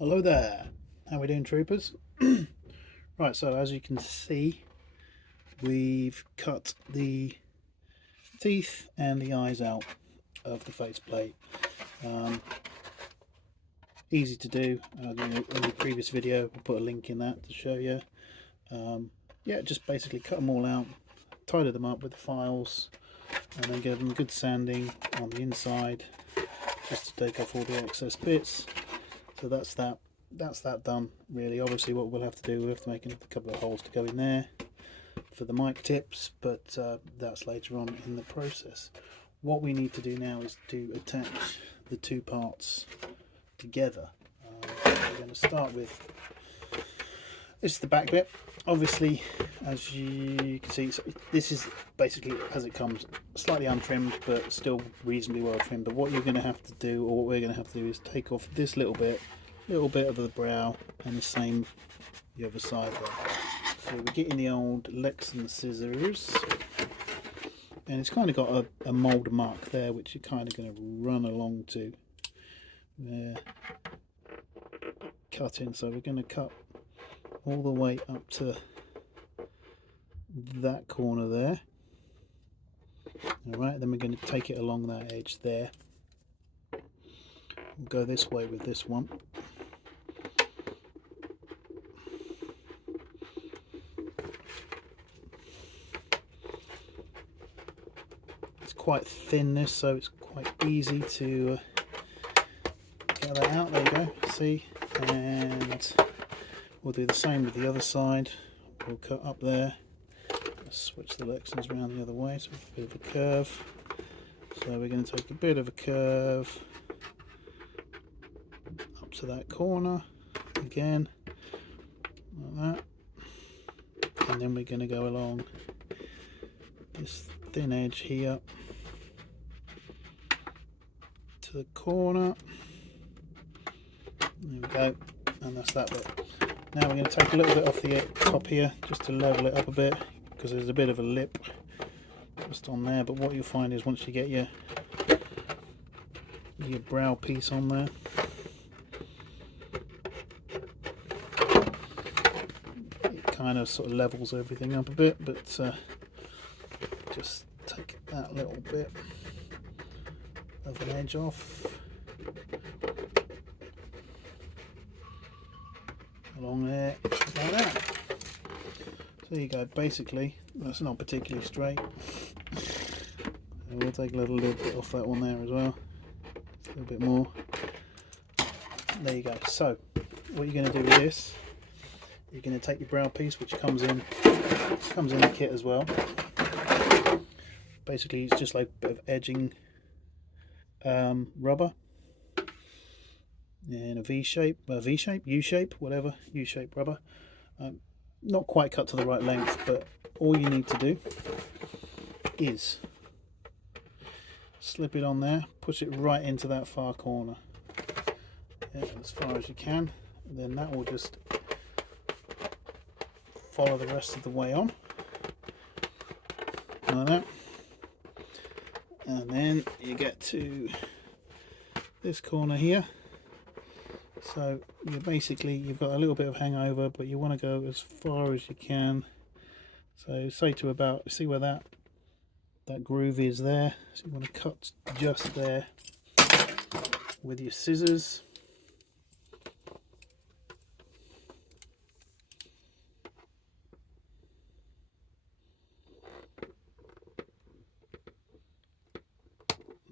Hello there, how we doing, troopers? Right, so as you can see, we've cut the teeth and the eyes out of the faceplate. Easy to do. In the previous video, we'll put a link in that to show you. Yeah, just basically cut them all out, tidy them up with the files, and then give them a good sanding on the inside, just to take off all the excess bits. So that's that done, really. Obviously what we'll have to do, we'll have to make a couple of holes to go in there for the mic tips, but that's later on in the process. What we need to do now is to attach the two parts together. We're going to start with this is the back bit. Obviously, as you can see, so this is basically as it comes, slightly untrimmed but still reasonably well trimmed. But what you're going to have to do, or what we're going to have to do, is take off this little bit of the brow, and the same the other side there. So we're getting the old Lexan scissors, and it's kind of got a mould mark there which you're kind of going to run along to cutting. So we're going to cut all the way up to that corner there. Alright, then we're going to take it along that edge there. We'll go this way with this one. It's quite thin, this, so it's quite easy to get that out. There you go, see? And we'll do the same with the other side. We'll cut up there. Let's switch the Lexans around the other way, so a bit of a curve. So we're going to take a bit of a curve up to that corner again, like that. And then we're going to go along this thin edge here to the corner. There we go, and that's that bit. Now we're going to take a little bit off the top here just to level it up a bit, because there's a bit of a lip just on there. But what you'll find is once you get your brow piece on there, it kind of sort of levels everything up a bit. But just take that little bit of an edge off along there, like that. So there you go. Basically, that's not particularly straight. We'll take a little bit off that one there as well. A little bit more. There you go. So what you're going to do with this, you're going to take your brow piece, which comes in the kit as well. Basically, it's just like a bit of edging rubber in a U-shape, whatever, U-shape rubber. Not quite cut to the right length, but all you need to do is slip it on there, push it right into that far corner, as far as you can. And then that will just follow the rest of the way on, like that. And then you get to this corner here. So you've got a little bit of hangover, but you want to go as far as you can. So say to about, see where that groove is there. So you want to cut just there with your scissors.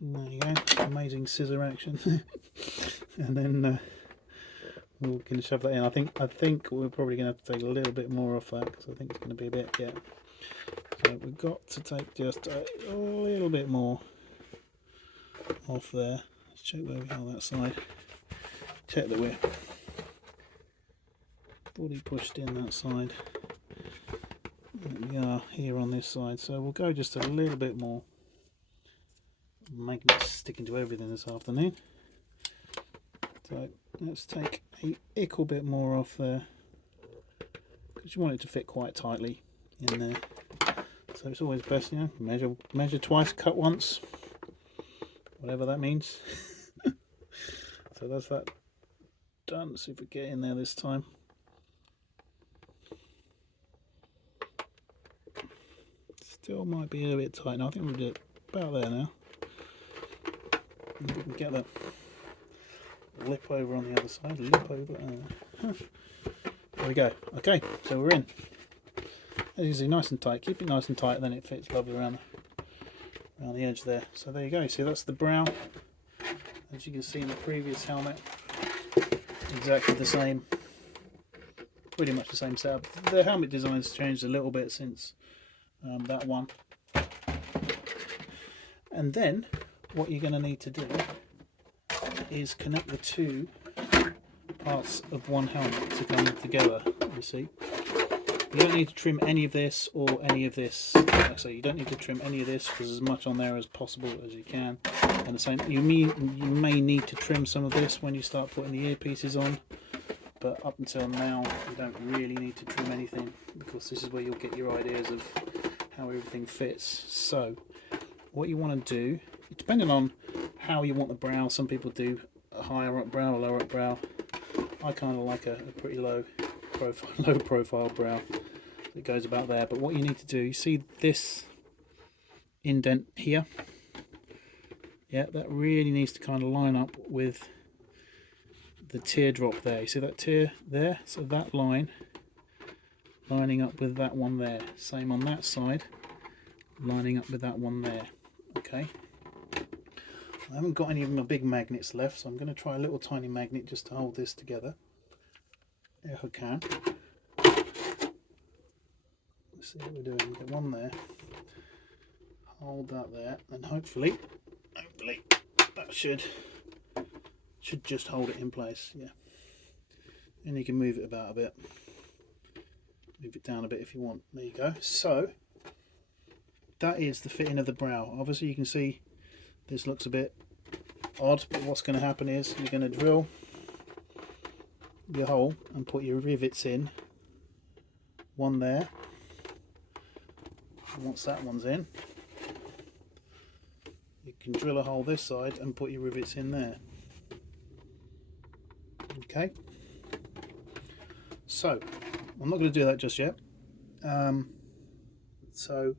There you go, amazing scissor action. And then we're going to shove that in. I think we're probably going to have to take a little bit more off that, because I think it's going to be a bit, yeah. So we've got to take just a little bit more off there. Let's check where we are on that side. Check that we're fully pushed in that side. There we are here on this side. So we'll go just a little bit more, making it sticking to everything this afternoon. So let's take a ickle bit more off there, because you want it to fit quite tightly in there. So it's always best, you know, measure twice, cut once, whatever that means. So that's that done. Let's see if we get in there this time. Still might be a bit tight now. I think we'll do it about there now. And we can get that lip over on the other side. Lip over. There we go. Okay, so we're in. As you see, nice and tight. Keep it nice and tight, then it fits lovely around the edge there. So there you go. See, that's the brow. As you can see in the previous helmet, exactly the same. Pretty much the same setup. The helmet design's changed a little bit since that one. And then what you're going to need to do is connect the two parts of one helmet to come together. You see, you don't need to trim any of this or any of this. So you don't need to trim any of this because as much on there as possible as you can. And the same, you may need to trim some of this when you start putting the earpieces on. But up until now, you don't really need to trim anything because this is where you'll get your ideas of how everything fits. So what you want to do, depending on how you want the brow, some people do a higher up brow, a lower up brow. I kind of like a pretty low profile brow that goes about there. But what you need to do, you see this indent here? Yeah, that really needs to kind of line up with the teardrop there. You see that tear there? So that line lining up with that one there. Same on that side, lining up with that one there. Okay. I haven't got any of my big magnets left, so I'm going to try a little tiny magnet just to hold this together. If I can. Let's see what we're doing. Get one there. Hold that there, and hopefully that should just hold it in place. Yeah. And you can move it about a bit. Move it down a bit if you want. There you go. So that is the fitting of the brow. Obviously you can see this looks a bit odd, but what's going to happen is you're going to drill your hole and put your rivets in. One there. And once that one's in, you can drill a hole this side and put your rivets in there. Okay. So I'm not going to do that just yet. So